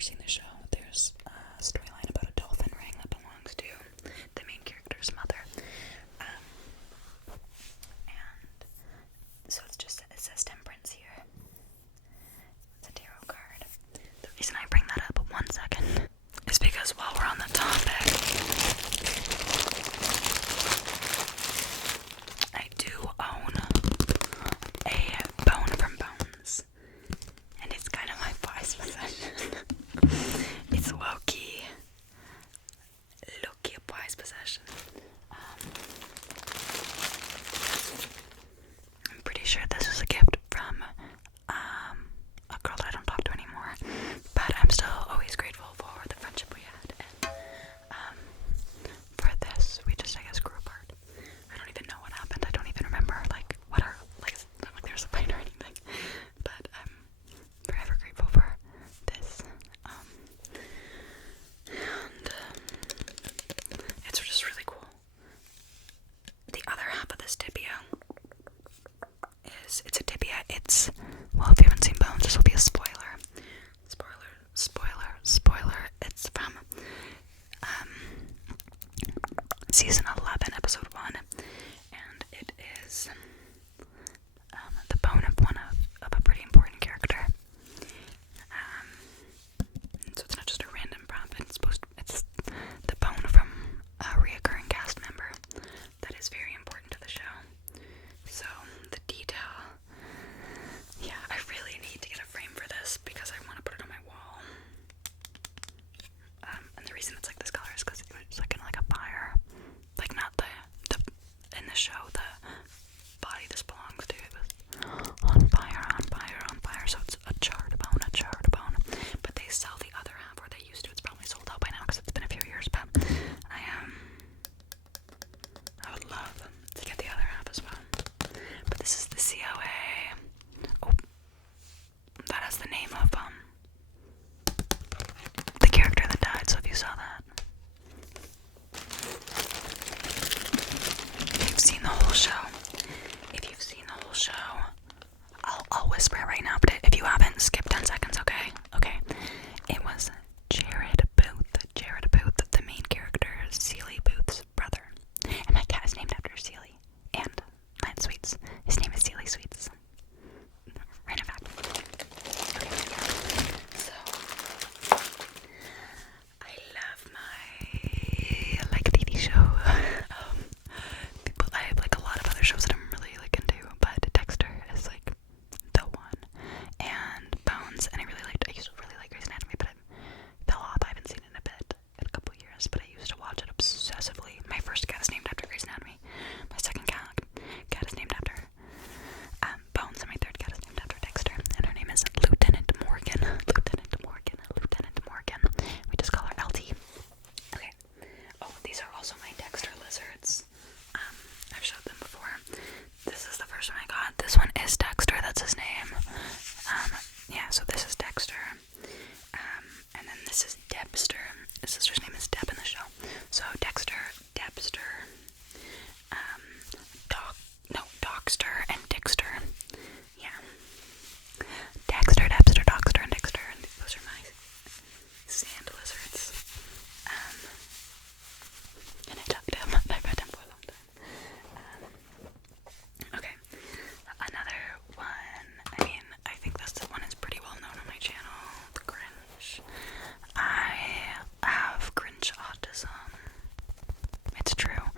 never seen the show, there's a storyline about a dolphin ring that belongs to the main character's mother. And so it says temperance here. It's a tarot card. The reason I bring that up, 1 second, is because while we're on the topic, I do own a bone from Bones, and it's kind of my prized possession. It's low-key a prized possession. I'm pretty sure this is a gift from a girl that I don't talk to anymore, but I'm still always grateful for the friendship we had. And for this, we just, I guess, grew apart. I don't even know what happened. I don't even remember what our it's not like there's a fight or anything, but I'm forever grateful for this. And it's just really cool. The other half of this tibia it's a tibia. Well, if you haven't seen Bones, this will be a spoiler. Spoiler. It's from season 11, episode 1, and it is the bone of a pretty important character. So it's not just a random prop. It's the bone from a reoccurring cast member that is very important to the show. So the detail, yeah, I really need to get a frame for this because I want to put it on my wall. And the reason it's like this color is because it was like in like a fire, like not the in the show the body this belongs to. It was on fire. So it's a charred bone. But they sell the other half, or they used to. It's probably sold out by now because it's been a few years. But I would love to get the other half as well. But this is the COA. Oh, that has the name of the character that died. So if you saw that, if you've seen the whole show, I'll whisper it right now. But if you haven't, skip 10 seconds. Okay. It was Jared Booth, the main character, Seely Booth's brother. And my cat is named after Seely and Night Sweets. His name is Seely Sweets. Random fact. Okay. So I love my TV show. I have a lot of other shows that I'm really into, but Dexter is the one, and Bones, and I used to really like Grey's Anatomy, but it fell off. I haven't seen it in a couple years, but I used to watch it obsessively. My first cat is named after Grey's Anatomy. My second cat is named after Bones, and my third cat is named after Dexter, and her name is Lieutenant Morgan. We just call her LT. Okay. Oh, these are also my Dexter lizards. I've showed them before. This is the first one I got. This one is Dexter, that's his name. So this is Dexter. And then this is Dexter. His sister's name is Deb in the show. So Dexter, Doxter, and Dexter. Yeah. Dexter, Doxter, and Dexter. And those are my sand lizards. And I tucked him. I've had him for a long time. Okay. Another one. I think this one is pretty well known on my channel. The Grinch. I have Grinch autism. It's true.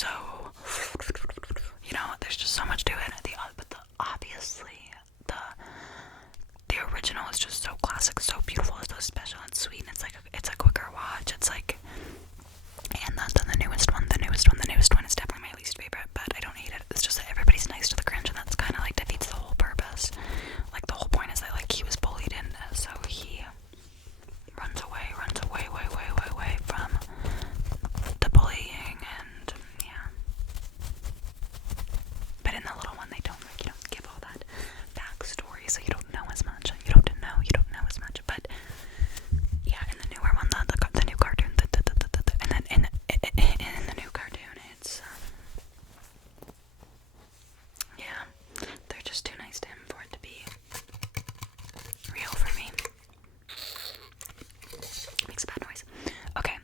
so, there's just so much to it. Obviously, the original is just so classic, so beautiful, it's so special and sweet, and it's a quicker watch. It's like, and then the newest one is definitely my least favorite, but I don't hate it. It's just that everybody's nice to the Grinch, and that's kind of like defeats the whole purpose. Like, the whole point is that like he was bullied, and so he runs away from the bullying, and yeah. But in the little one, they don't give all that backstory, so you don't know as much. You don't know as much. But yeah, in the newer one, the new cartoon, and then in the new cartoon, it's yeah, they're just too nice to him for it to be real for me. Makes a bad noise. Okay.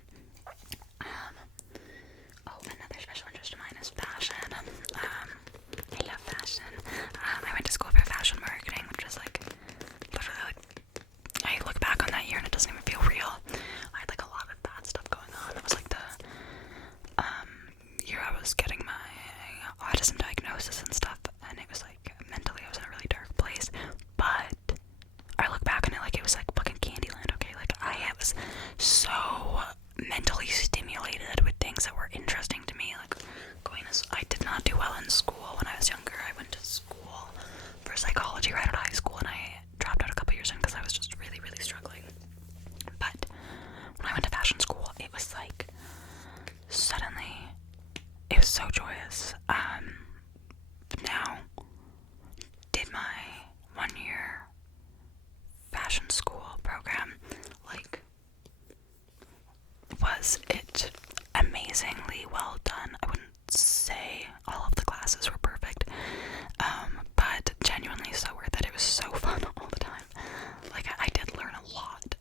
Another special interest of mine is fashion. I love fashion. I went to school for fashion marketing, which was like, literally, like, I look back on that year and it doesn't even feel real. I had like a lot of bad stuff going on. It was like the year I was getting my autism diagnosis and stuff, and it was like mentally I was in a really dark place. But I look back on it like it was like fucking Candyland. Okay, like I was so mentally stimulated with things that were interesting to me. Like I did not do well in school when I was younger. I went to school for psychology right out of high school, and I dropped out a couple years in because I was just really, really struggling. But when I went to fashion school, it was like suddenly it was so joyous. Now did my 1 year fashion school program, like, was it amazingly well done? I wouldn't say all of the classes were perfect, but genuinely so worth it. It was so fun all the time. Like, I did learn a lot,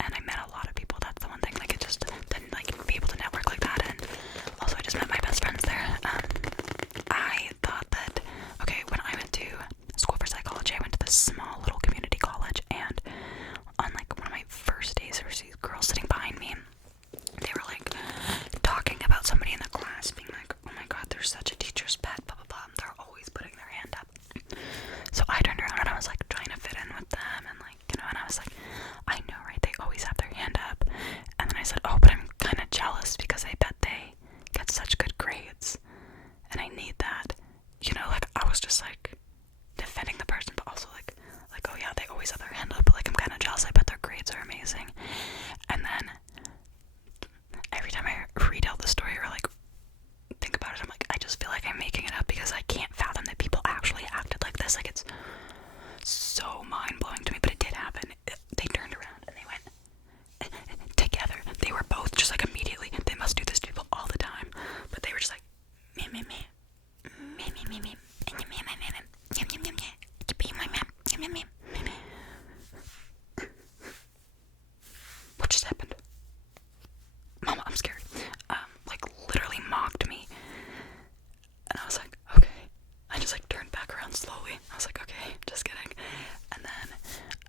and I met a lot of people. That's the one thing, like, it just didn't, like, be able to network like that. And also I just met my best friends there. I thought that, okay, when I went to school for psychology, I went to this small little community college, and on like one of my first days, there was these girls sitting behind me, and they were like talking about somebody in the class, being like, oh my god, they're such a teacher's pet, blah blah blah. They're always putting their hand up. So I turned around and I was like trying to fit in with them, and like, and I was like, I know, right, they always have their hand up. And then I said, oh, but I'm kind of jealous because I bet they get such good grades, and I need that. Like, I was just like defending the person, but also like, oh yeah, they always have their hand up, but like, I'm kind of jealous. I bet their grades are amazing. And then every time I retell the story or like think about it, I'm like, I just feel like I'm making it up because I can't fathom that people actually acted like this. Like, it's so mind-blowing to me, but it did happen. They turned around and they went together. They were both just like immediately, they must do this to people all the time, but they were just like, me, me, me, me, me, me, me, me, me, me, me, me, me, me, me, to be my man, me, me, me, me, me. What just happened? Mama, I'm scared. Like, literally mocked me. And I was like, okay. I just like turned back around slowly. I was like, okay, just kidding. And then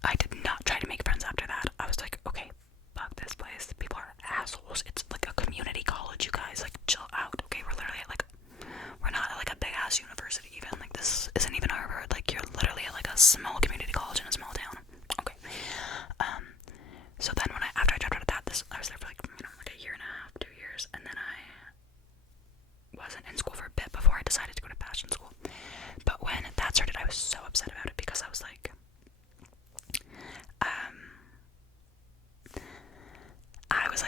I did not try to make friends after that. I was like, okay, fuck this place. People are assholes. It's like a community college, you guys. Like, chill out. Okay, we're literally at like, we're not at like a big ass university even. Like, this isn't even Harvard. Like, you're literally at like a small community college in a small town. Okay. So then after I dropped out of that, I was there for like, like a year and a half, 2 years, and then I wasn't in school for a bit before I decided to go to fashion school. But when that started, I was so upset about it because I was like,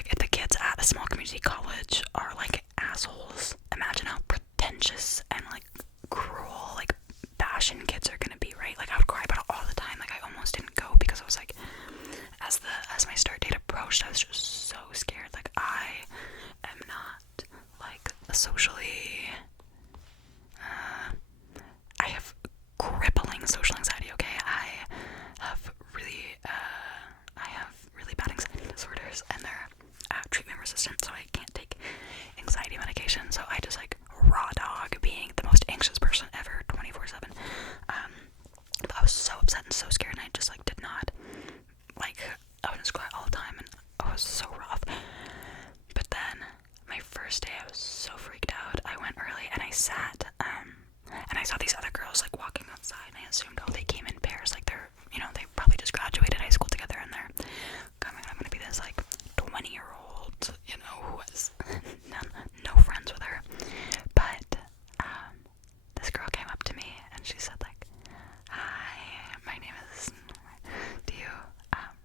if the kids at a small community college are like assholes, imagine how pretentious and like cruel like fashion kids are gonna be, right? Like, I would cry about it all the time. Like, I almost didn't go because I was like, as my start date approached, I was just so scared. Like, I am not like socially, I have crippling social anxiety, okay? I have really bad anxiety disorders, and they're treatment resistant, so I can't take anxiety medication. So I just like raw dog being the most anxious person ever, 24/7. But I was so upset and so scared, and I just like did not, like, I would just cry all the time, and it was so rough. But then my first day, I was so freaking sat, and I saw these other girls like walking outside, and I assumed, oh, they came in pairs, like they're, they probably just graduated high school together, and they're coming. I'm gonna be this like 20-year-old, who has no friends with her. But this girl came up to me and she said like, "Hi, my name is. Do you?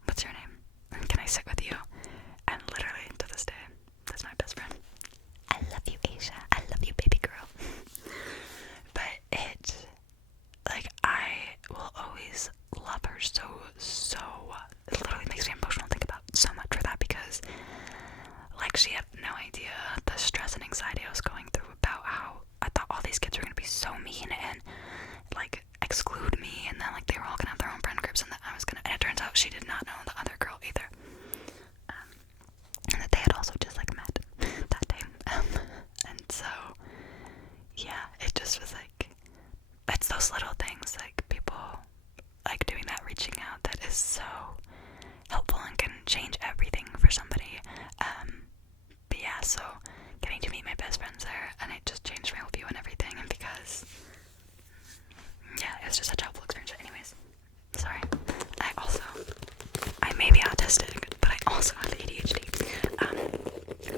What's your name? And can I sit with you?" And literally to this day, that's my best friend. I love you, Asia. I love you, baby girl. But I will always love her so. It literally makes me emotional to think about so much for that, because she had no idea the stress and anxiety I was going through about how I thought all these kids were gonna be so mean and exclude me, and then they were all gonna have their own friend groups, and that I was gonna. And it turns out she did not know the other girl either, and that they had also just met that day. And so yeah, it just was it's those little things, people doing that, reaching out, that is so helpful and can change everything for somebody. But yeah, so getting to meet my best friends there, and it just changed my whole view and everything, and because it was just such a helpful experience. But anyways, sorry. I may be autistic, but I also have ADHD.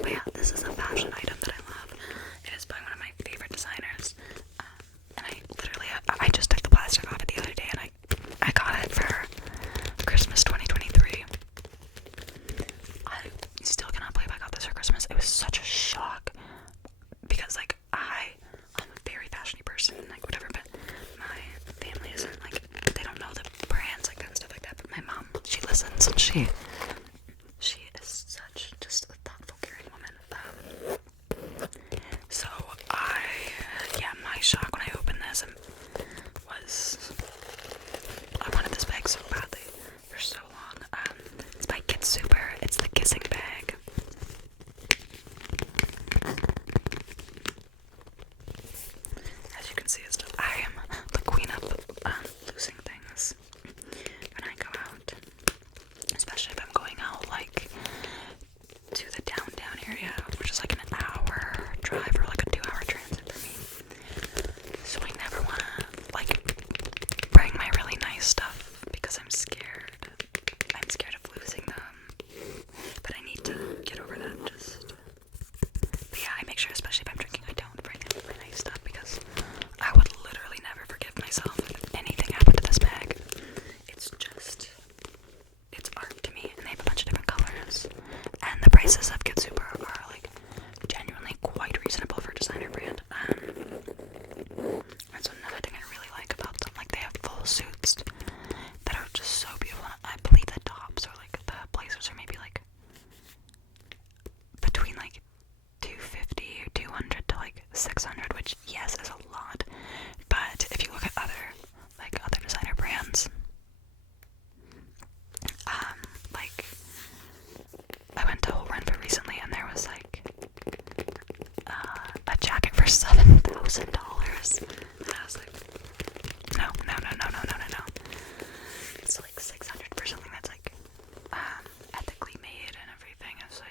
But yeah, this is a fashion item that I love. It is by one of my favorite designers. And I just took the plastic off it the other day, and I got it for Christmas 2023. I still cannot believe I got this for Christmas. It was such a shock, because I'm a very fashion-y person, whatever, but my family isn't, they don't know the brands that and stuff like that. But my mom, she listens, and she is such just a thoughtful, caring woman. So my shock when I opened this was, I wanted this bag so badly for so long. It's by Kid Super. It's the kissing bag. As you can see, I am the queen of losing things when I go out, especially if I'm going out to the downtown area, which is an hour drive or a 2-hour transit for me. So I never want to bring my really nice stuff, because I'm scared. I'm scared of losing them, but I need to get over that. But yeah, I make sure, especially if I'm drinking, I don't bring any of my nice stuff, because I would literally never forgive myself if anything happened to this bag. It's art to me, and they have a bunch of different colors, and the prices of Kid Super are genuinely quite reasonable for a designer brand. That's another thing I really like about them. They have full suits that are just so beautiful. I believe the tops or the blazers are maybe between 250 or 200 to 600, which yes is a lot, but if you look at other designer brands, I went to Whole Renfrew recently, and there was a jacket for $7,000, and I was no. It's 600 for something that's ethically made and everything. It's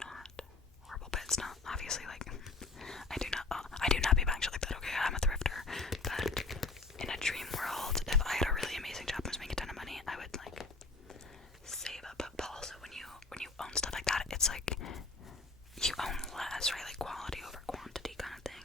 not horrible, but it's not obviously I do not be buying shit like that. Okay, I'm a thrifter, but in a dream world, if I had a really amazing job and was making a ton of money, I would save up. But also when you own stuff like that, it's you own less, right? Quality over quantity kind of thing.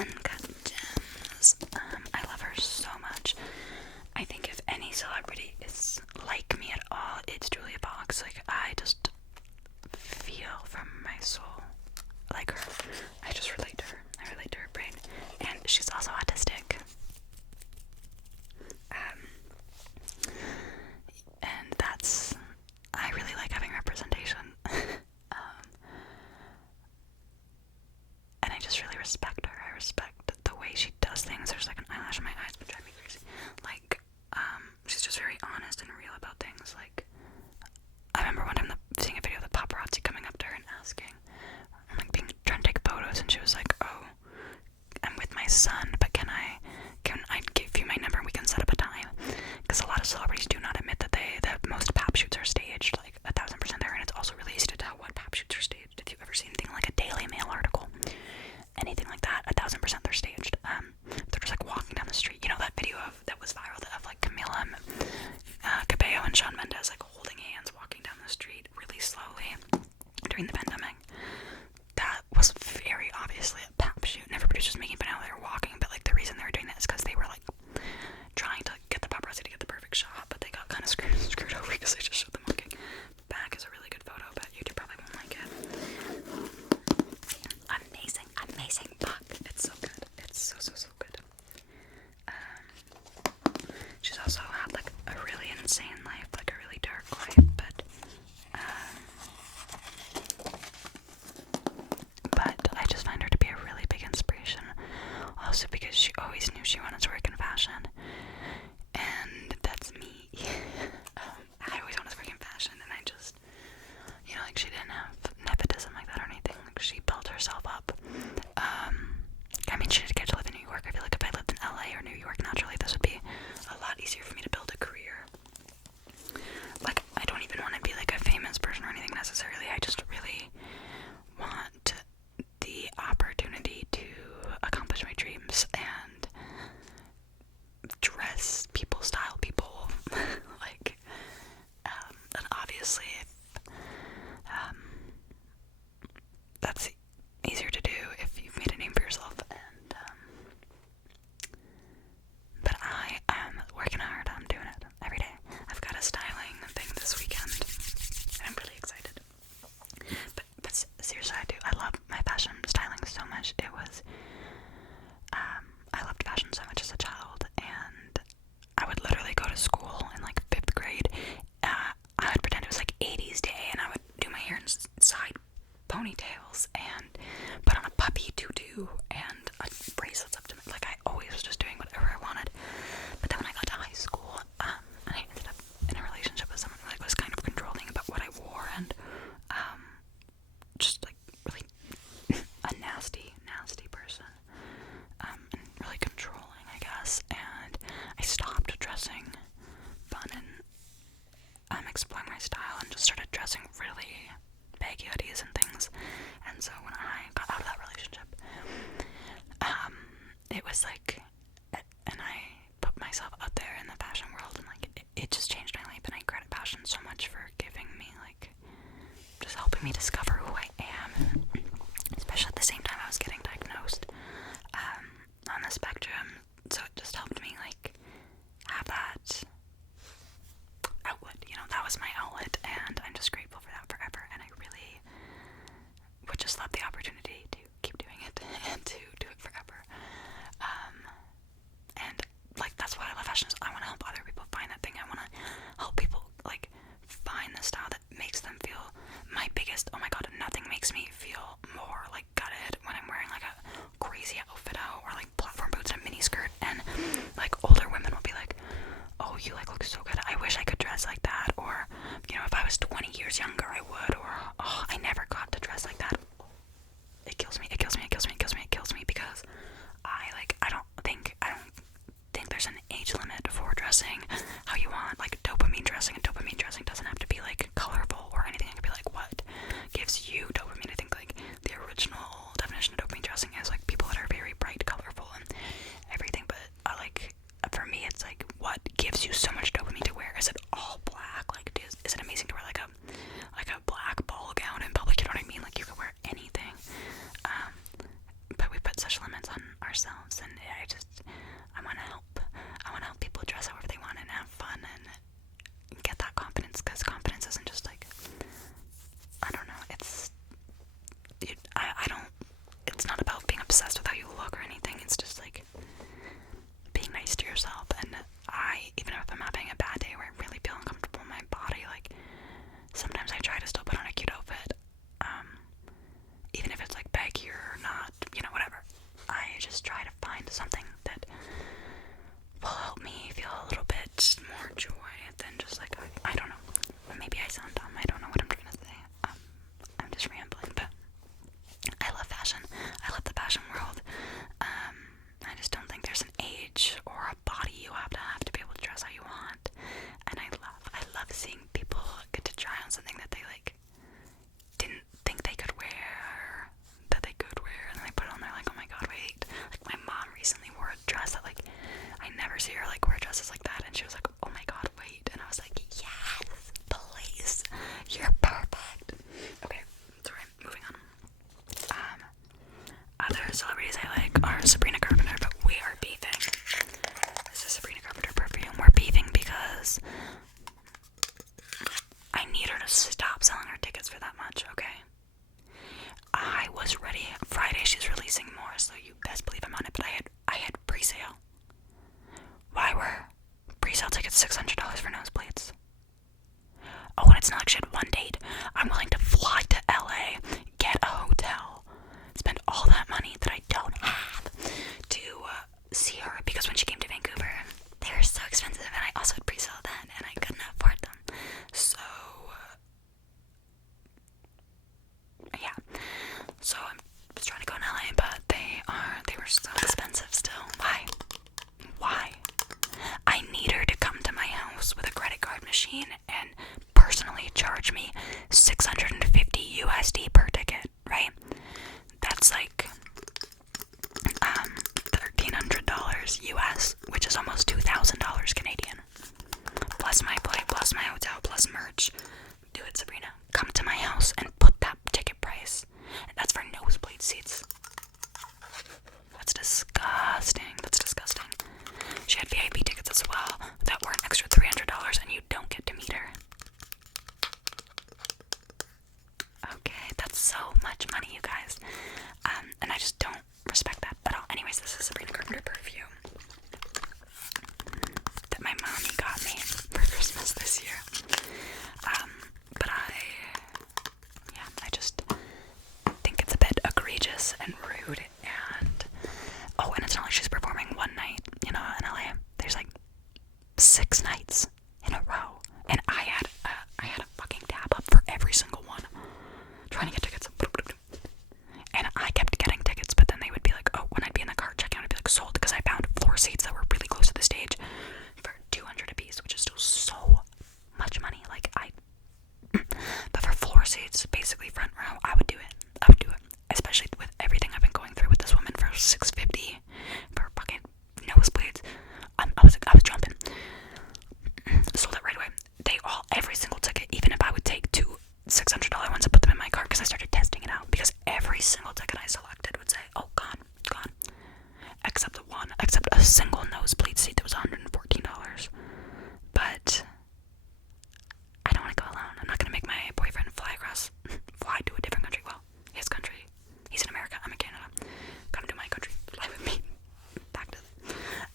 Uncut Gems. I love her so much. I think if any celebrity is like me at all, it's Julia Fox. Like, I just feel from my soul like her. I just relate to her. I relate to her brain. And she's also autistic. And that's, I really like having representation. And I just really respect her. I respect the way she does things. There's like an eyelash in my eyes that drive me crazy. Like, she's just very honest and real about things. Like, I remember one time seeing a video of the paparazzi coming up to her and asking, like, trying to take photos, and she was like, "Oh, I'm with my son, but can I give you my number and we can set up a time?" Because a lot of celebrities do not admit that most pap shoots are staged, like 1,000% there, and it's also really easy to tell what pap shoots are staged. If you ever see anything like a Daily Mail article, anything like that, 1,000% they're staged. They're just like walking down the street. You know that video that was viral of like Camila Cabello and Shawn Mendes like holding hands walking down the street really slowly during the pandemic? That was very obviously a pap shoot, and everybody was just making fun of how they were walking, but like the reason they were doing that is because they were like trying to get the paparazzi to get the perfect shot, but they got kind of screwed over because they just showed them walking. Back is a really good photo, but YouTube probably won't like it. Amazing book. It's so good. It's so good. She's also had like a really insane life, like a really dark life, but I just find her to be a really big inspiration. Also because she always knew she wanted to work in fashion, and that's me. I always wanted to work in fashion, and I just, like, she didn't have nepotism like that or anything. Like, she built herself up. I mean, she did get to live in New York. I feel like if I lived in LA or New York naturally, this would be a lot easier for me to build a career. Like, I don't even want to be like a famous person or anything necessarily. I just really want the opportunity to accomplish my dreams and dress people, style people. Like, and obviously that's easier to do if you've made a name for yourself, and but I am working hard. I'm doing it every day. I've got a styling thing this weekend, and I'm really excited. But seriously, I love my fashion styling so much. It was I loved fashion so much as a child, and I would literally go to school in like 5th grade. I would pretend it was like 80s day, and I would do my hair in side ponytails and put on a puppy tutu and bracelets up to me. Like, I always was just doing whatever I wanted. But then when I got to high school, and I ended up in a relationship with someone who like was kind of controlling about what I wore, and just like really a nasty person, and really controlling, I guess. And I stopped dressing fun and exploring my style, and just started dressing really baggy hoodies and things. And so when I got out of that relationship, it was like, and I put myself out there in the fashion world, and like it just changed my life. And I credit fashion so much for giving me, like, just helping me discover who I am, especially at the same time I was getting diagnosed on the spectrum. So it just helped me like have that outlet. That was my outlet, and I'm just grateful for that forever. And I really would just love the opportunity to keep doing it and to do it forever. And like, that's why I love fashion. Is I want to help other people find that thing. I want to help people like find the style that makes them feel. My biggest, oh my god, ourselves, and I want to help. I want to help people dress however they want and have fun and get that confidence, because confidence isn't just like, I don't know, it's not about being obsessed with how you look or anything. It's just like being nice to yourself. And even if I'm having a bad day where I really feel uncomfortable in my body, like sometimes I try to still put on a cute outfit, even if it's like baggy or not, whatever. I just try to find something that will help me feel a little bit more joy than just like, I don't know, maybe I sound dumb, I don't know what I'm trying to say. I'm just rambling, but I love fashion. I love the fashion world. I just don't think there's an age or a body you have to be able to dress how you want. And I love seeing people get to try on something that they like didn't think they could wear, and then they put it on there like, oh my god, wait. Like my mom recently wore a dress that like, I never see her like wear dresses like that, and she was like, oh my god, wait. And I was like, yes, please, you're perfect. Okay, sorry, moving on. Other celebrities I like are Sabrina Carpenter, but we are beefing. This is Sabrina Carpenter perfume. We're beefing because I need her to stop selling her tickets for that much, okay? I was ready. Friday she's releasing more, so you best believe I'm on it, but I had pre-sale. Why were pre-sale tickets $600 for nosebleeds? Oh, and it's not like she had one date. I'm willing to fly to LA, get a hotel, spend all that money that I don't have to see her, because when she came to Vancouver, they were so expensive, and I also had pre-sale then, and I couldn't afford them. So, yeah. So I was trying to go in LA, but they were so expensive still. Why? I need her to come to my house with a credit card machine and personally charge me $650 USD per ticket, right? That's like $1,300 US, which is almost $2,000 Canadian. Plus my flight, plus my hotel, plus merch. Do it, Sabrina. Come to my house and put that ticket price. And that's for nosebleed seats. That's disgusting. She had VIP tickets as well that were an extra $300, and you don't get to meet her. Okay, that's so much money, you guys. And I just don't respect that at all. Anyways, this is Sabrina Carpenter perfume that my mommy got me for Christmas this year. But I just think it's a bit egregious and rude, and it's not like she's performing one night, in LA. There's like 6 nights in a row, and I had a fucking tab up for every single one, trying to get tickets, and I kept getting tickets, but then they would be like, oh, when I'd be in the car checking out, I'd be like, sold, because I found floor seats that were really close to the stage for $200 a piece, which is still so much money. But for floor seats, basically front row, I would do it, especially with everything I've been going through with this woman for $650 for fucking nosebleeds. I was jumping. Sold it right away. Every single ticket, even if I would take 2 $600 ones and put them in my cart, because I started testing it out, because every single ticket I selected would say, oh, gone, except a single nosebleed seat that was $114. But I don't want to go alone. I'm not going to make my boyfriend fly to a different country. Well, his country. He's in America, I'm in Canada. Come to my country, fly with me. Back to them.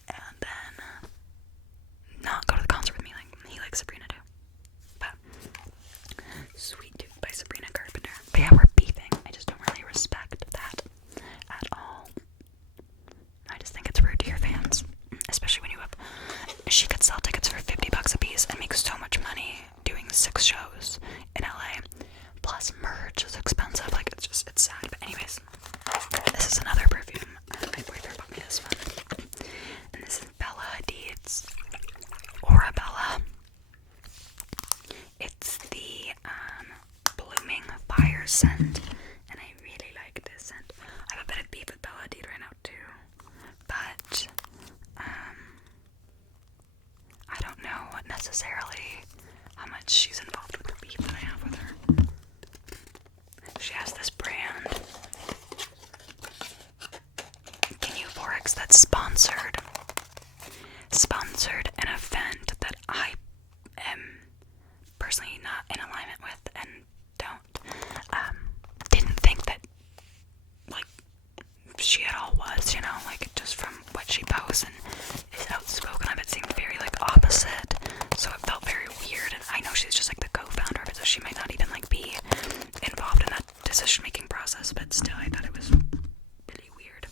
And then not go to the concert with me like he likes Sabrina too. But Sweet Tooth by Sabrina Carpenter. But yeah, we're beefing. I just don't really respect that at all. I just think it's rude to your fans. Especially when she could sell tickets for $50 a piece and make so much money doing 6 shows in LA. Plus merch is expensive. It's sad. But anyways, this is another perfume. My boyfriend bought me this one. And this is Bella Hadid's Aurabella. It's the Blooming Fire scent. And I really like this scent. I have a bit of beef with Bella Hadid right now too. But I don't know necessarily how much she's involved with the beef that I have with her. She has this brand. Can you pour Netflix that sponsored an event that I am personally not in alignment with and didn't think that like she at all was, you know, like just from what she posts and is outspoken of, it seemed very like opposite, so it felt very weird. And I know she's just like the co-founder of it, so she might not even like be involved in that decision-making process, but still I thought it was really weird.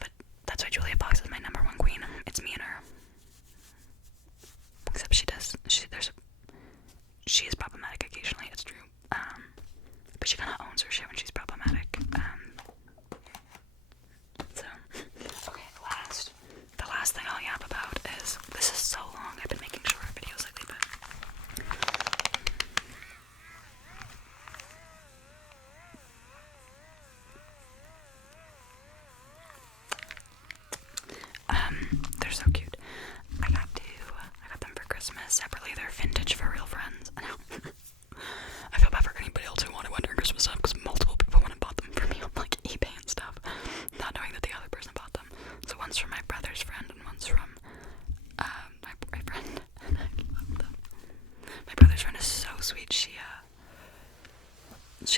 But that's why Julia Fox is my number one queen. It's me and her. Except she is problematic occasionally, it's true. But she kind of owns her shit when she's problematic. So, okay, the last thing I'll yap about is, this is so long, I've been making shorter videos lately, but they're so cute. I got them for Christmas separately. They're vintage For Real Friends. I feel bad for anybody else who wanted one during Christmas time, because multiple people went and bought them for me on like eBay and stuff, not knowing that the other person bought them. So one's from my brother's friend and one's from my boyfriend. And I love them. My brother's friend is so sweet. She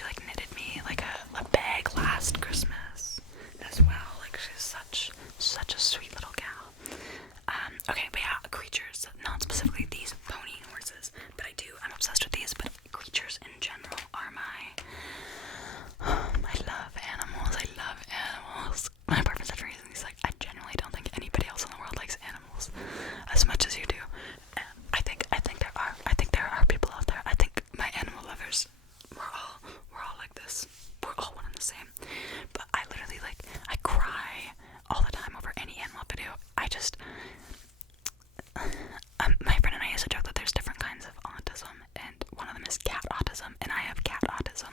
like knitted me like a bag last Christmas as well. Like she's such a sweet little gal. Okay, but yeah, creatures, not specifically these pony horses, but I'm obsessed with these, but creatures in general are I love animals. My boyfriend said to me, he's like, I genuinely don't think anybody else in the world likes animals as much as you do. I think there are people out there. I think my animal lovers, we're all like this. We're all one and the same. But I literally I cry all the time over any animal video. My friend and I used to joke that there's different kinds of autism, and one of them is cat autism, and I have cat autism.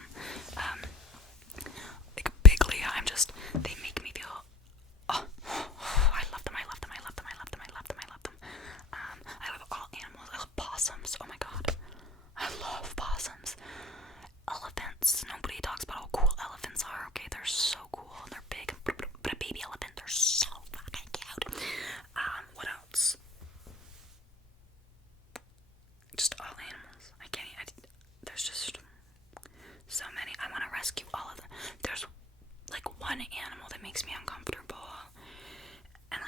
Like bigly, they make me feel, I love them. I love all animals. I love possums. Oh my god. I love possums. Elephants. Nobody talks about how cool elephants are. Okay, they're so cool. They're big. But a baby elephant, they're so fucking cute. What else? Just all animals. There's just so many. I want to rescue all of them. There's like one animal that makes me uncomfortable, and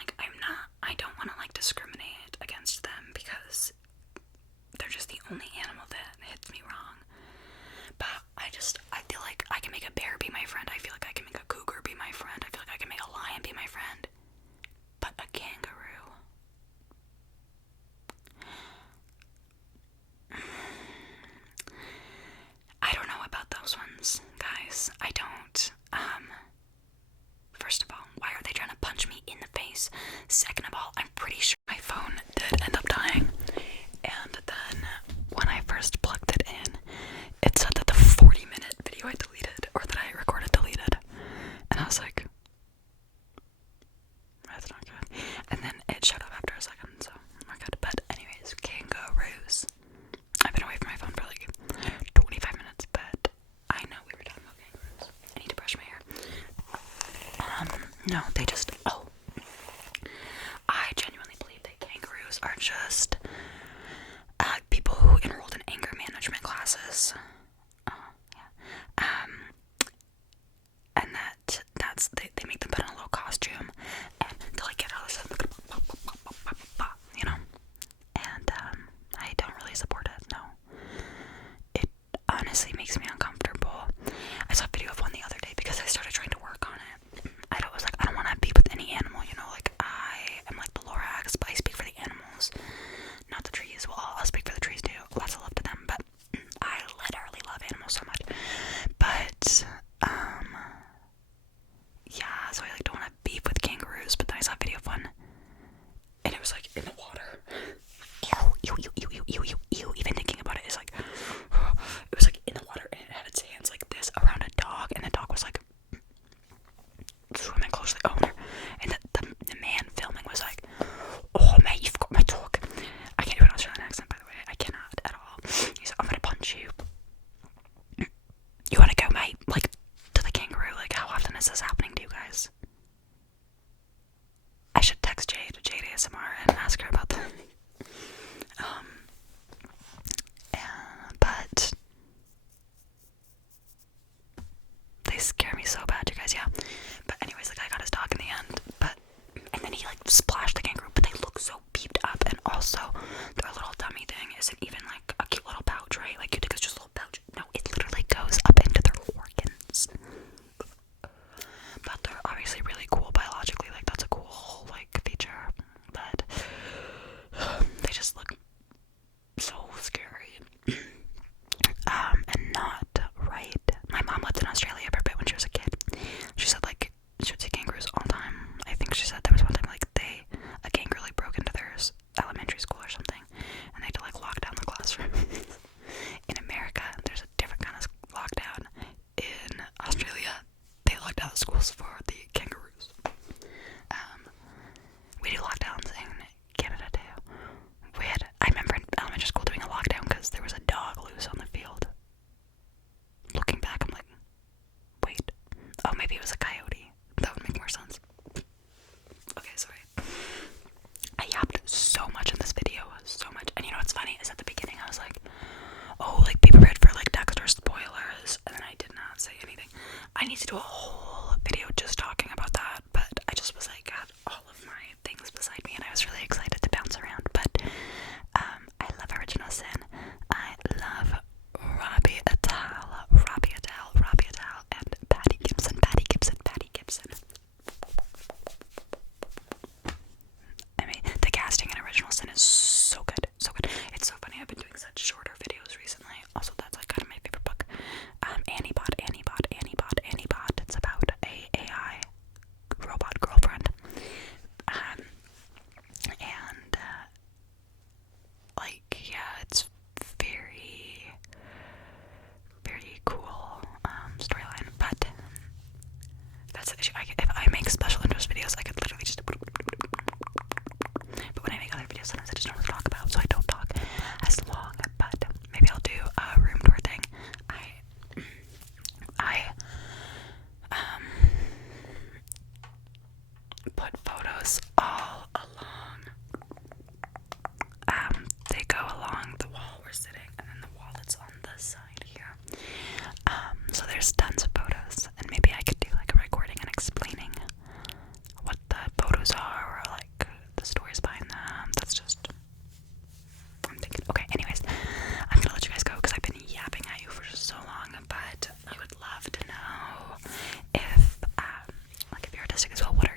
I don't want to discriminate against them because they're just the only animal that hits me wrong. But I feel like I can make a bear be my friend. I feel like I can make a cougar be my friend. I feel like I can make a lion be my friend. But a kangaroo, I don't know about those ones, guys. I don't. First of all, why are they trying to punch me in the face? Second of all, I'm pretty sure my phone did end up dying. And then when I first plugged it in, it said that the 40-minute video I deleted, or that I recorded deleted. And I was like, that's not good. And then it shut up after a second, so we're good. But anyways, kangaroos. I've been away from my phone for 25 minutes, but I know we were talking about kangaroos. I need to brush my hair. No, I genuinely believe that kangaroos are just people who enrolled in anger management classes. And they make them put on a little costume, and they'll get all this, you know. And I don't really support it. No, it honestly makes me uncomfortable. I saw a video of one the other day because I started trying to work on it. I don't want to be with any animal, you know. I am like the Lorax, but I speak for the animals, not the trees. Well, I'll speak for the trees too. Lots of love to them, but I literally love animals so much. But yeah, so I don't want to beef with kangaroos. But then I saw a video of one, and it was in the water. Ew. Even thinking about it is it was in the water, and it had its hands like this around a dog, and the dog was swimming close to the owner, and the man filming was like, oh mate, you've got my dog. I can't do an Australian accent, by the way. I cannot at all. He's like, I'm gonna punch you. You wanna go, mate? To the kangaroo. How often is this happening to you guys? put photos all along. They go along the wall we're sitting, and then the wall that's on this side here. So there's tons of photos, and maybe I could do like a recording and explaining what the photos are, or like the stories behind them. That's just, I'm thinking. Okay, anyways, I'm gonna let you guys go because I've been yapping at you for so long, but I would love to know if, like, if you're autistic as well, what are